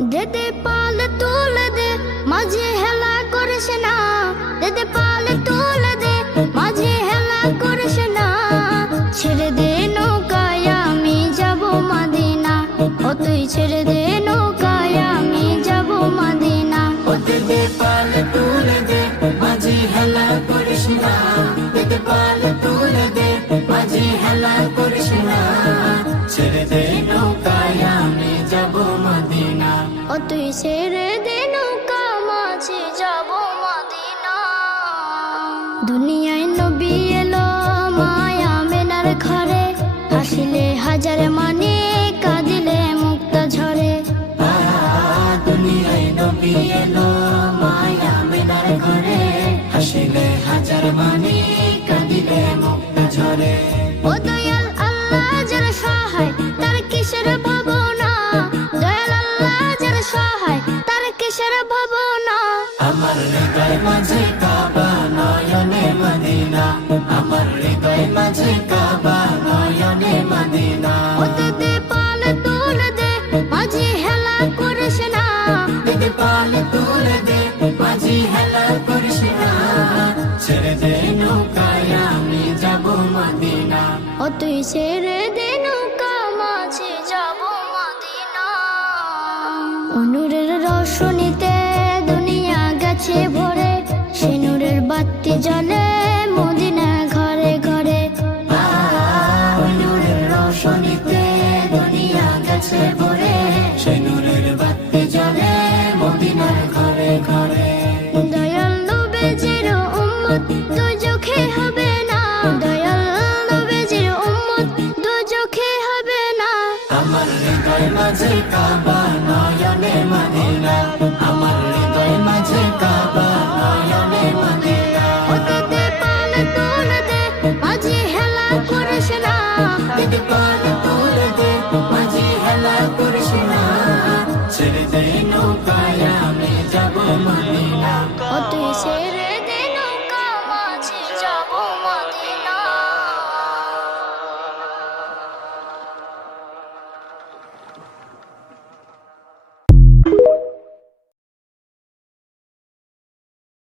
দেদে পাল তুলে দে মাঝে হেলা করিস না, দেদে পাল তুলে দে মাঝে হেলা করিস না। ছেড়ে দে নৌকায় আমি যাব মদিনা, ও তুই ছেড়ে দে নৌকায় আমি যাব মদিনা। ও দেদে পাল তুলে দে মাঝে হেলা করিস না, দেদে পাল তুলে দে মাঝে হেলা করিস না। ছেড়ে দে নৌকায় আমি যাব মদিনা, ও তুই ছেড়ে দে নৌকা মাঝে যাব মদিনা। দুনিয়ায় নবী এলো মায়া মেনার ঘরে, হাসিলে হাজার মানে কাঁদিলে মুক্তা ঝরে। দুনিয়ায় নবী এলো মায়া মেনার ঘরে, হাসিলে হাজার মানে কাঁদিলে মুক্তা ঝরে। ও দয়াল আল্লাহ যার সহায় তার কিসের ভাবনা, দয়াল আল্লাহ যার সহায় তার কিসের ভাবনা। আমার হৃদয় মাঝে কাবা নয়নে মদিনা, আমার হৃদয় মাঝে কাবা নয়নে মদিনা। ও দেদে পাল তুলে দে মাঝে হেলা করিস না, দেদে পাল তুলে দে মাঝি হেলা করিস না। ছেড়ে দে নৌকায় আমি যাব মদিনা, ও তুই ছেড়ে দে নৌকা মাঝে যাব মদিনা। নূরের রোশনীতে দুনিয়া গেছে ভরে, সে নূরের বাতি জ্বলে মদিনা ঘরে ঘরে। নূরের রোশনীতে দুনিয়া গেছে ভরে, সে নূরের বাতি জ্বলে মদিনার ঘরে ঘরে। দয়াল নবীজির উম্মত দুজখে হবে না, দয়াল নবীজির উম্মত দুজখে হবে না। আমার হৃদয় মাঝে কাবা নয়নে মদিনা, আমার হৃদয় মাঝে কাবা নয়নে মদিনা। ও দেদে পাল তুলে দে মাঝে হেলা করিস না, দেদে পাল তুলে দে মাঝি হেলা করিস না। ছেড়ে দে নৌকায় আমি যাব মদিনা।